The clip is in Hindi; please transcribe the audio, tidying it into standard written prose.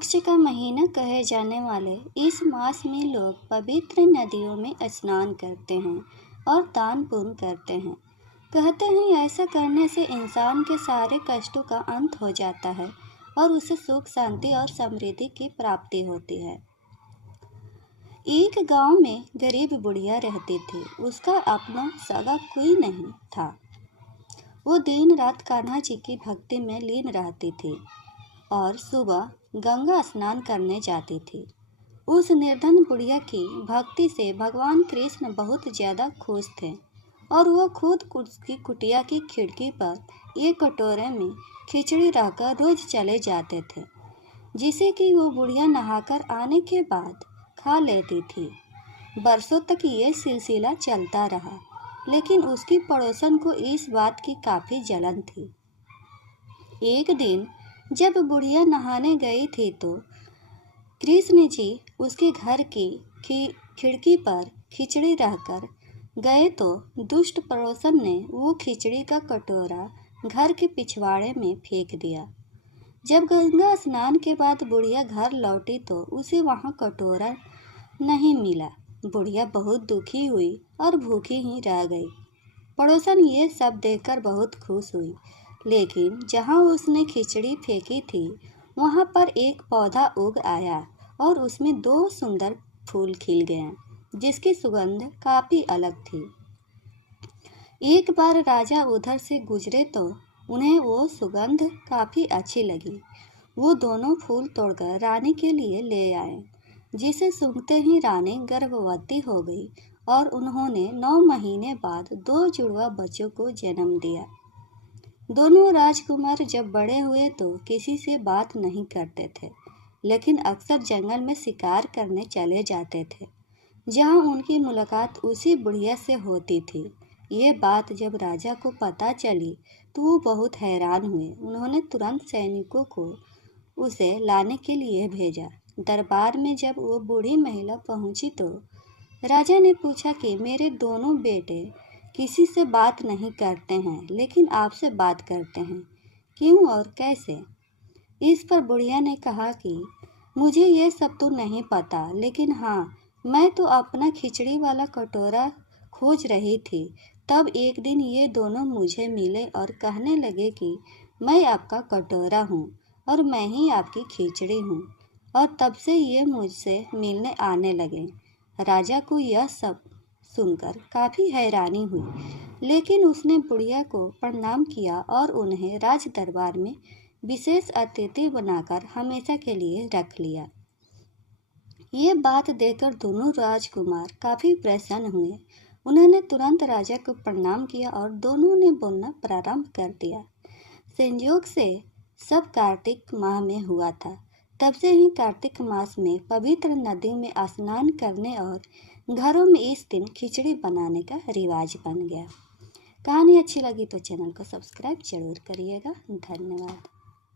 मोक्ष का महीना कहे जाने वाले इस मास में लोग पवित्र नदियों में स्नान करते हैं और दान पुण्य करते हैं। कहते हैं ऐसा करने से इंसान के सारे कष्टों का अंत हो जाता है और उसे सुख शांति और समृद्धि की प्राप्ति होती है। एक गांव में गरीब बुढ़िया रहती थी। उसका अपना सगा कोई नहीं था। वो दिन रात कान्हा जी की भक्ति में लीन रहती थी और सुबह गंगा स्नान करने जाती थी। उस निर्धन बुढ़िया की भक्ति से भगवान कृष्ण बहुत ज़्यादा खुश थे और वो खुद उसकी कुटिया की खिड़की पर एक कटोरे में खिचड़ी रखकर रोज चले जाते थे, जिसे कि वो बुढ़िया नहाकर आने के बाद खा लेती थी। बरसों तक ये सिलसिला चलता रहा, लेकिन उसकी पड़ोसन को इस बात की काफ़ी जलन थी। एक दिन जब बुढ़िया नहाने गई थी तो कृष्ण जी उसके घर की खिड़की पर खिचड़ी रखकर गए तो दुष्ट पड़ोसन ने वो खिचड़ी का कटोरा घर के पिछवाड़े में फेंक दिया। जब गंगा स्नान के बाद बुढ़िया घर लौटी तो उसे वहाँ कटोरा नहीं मिला। बुढ़िया बहुत दुखी हुई और भूखी ही रह गई। पड़ोसन ये सब देखकर बहुत खुश हुई, लेकिन जहाँ उसने खिचड़ी फेंकी थी वहाँ पर एक पौधा उग आया और उसमें 2 सुंदर फूल खिल गए, जिसकी सुगंध काफ़ी अलग थी। एक बार राजा उधर से गुजरे तो उन्हें वो सुगंध काफ़ी अच्छी लगी। वो दोनों फूल तोड़कर रानी के लिए ले आए, जिसे सूंघते ही रानी गर्भवती हो गई और उन्होंने 9 महीने बाद 2 जुड़वा बच्चों को जन्म दिया। दोनों राजकुमार जब बड़े हुए तो किसी से बात नहीं करते थे, लेकिन अक्सर जंगल में शिकार करने चले जाते थे, जहाँ उनकी मुलाकात उसी बुढ़िया से होती थी। ये बात जब राजा को पता चली तो वो बहुत हैरान हुए। उन्होंने तुरंत सैनिकों को उसे लाने के लिए भेजा। दरबार में जब वो बूढ़ी महिला पहुंची तो राजा ने पूछा कि मेरे दोनों बेटे किसी से बात नहीं करते हैं, लेकिन आपसे बात करते हैं, क्यों और कैसे? इस पर बुढ़िया ने कहा कि मुझे ये सब तो नहीं पता, लेकिन हाँ, मैं तो अपना खिचड़ी वाला कटोरा खोज रही थी। तब एक दिन ये दोनों मुझे मिले और कहने लगे कि मैं आपका कटोरा हूँ और मैं ही आपकी खिचड़ी हूँ, और तब से ये मुझसे मिलने आने लगे। राजा को यह सब सुनकर काफ़ी हैरानी हुई, लेकिन उसने बुढ़िया को प्रणाम किया और उन्हें राज दरबार में विशेष अतिथि बनाकर हमेशा के लिए रख लिया। ये बात देखकर दोनों राजकुमार काफ़ी प्रसन्न हुए। उन्होंने तुरंत राजा को प्रणाम किया और दोनों ने बोलना प्रारंभ कर दिया। संयोग से सब कार्तिक माह में हुआ था। तब से ही कार्तिक मास में पवित्र नदियों में स्नान करने और घरों में इस दिन खिचड़ी बनाने का रिवाज बन गया। कहानी अच्छी लगी तो चैनल को सब्सक्राइब जरूर करिएगा। धन्यवाद।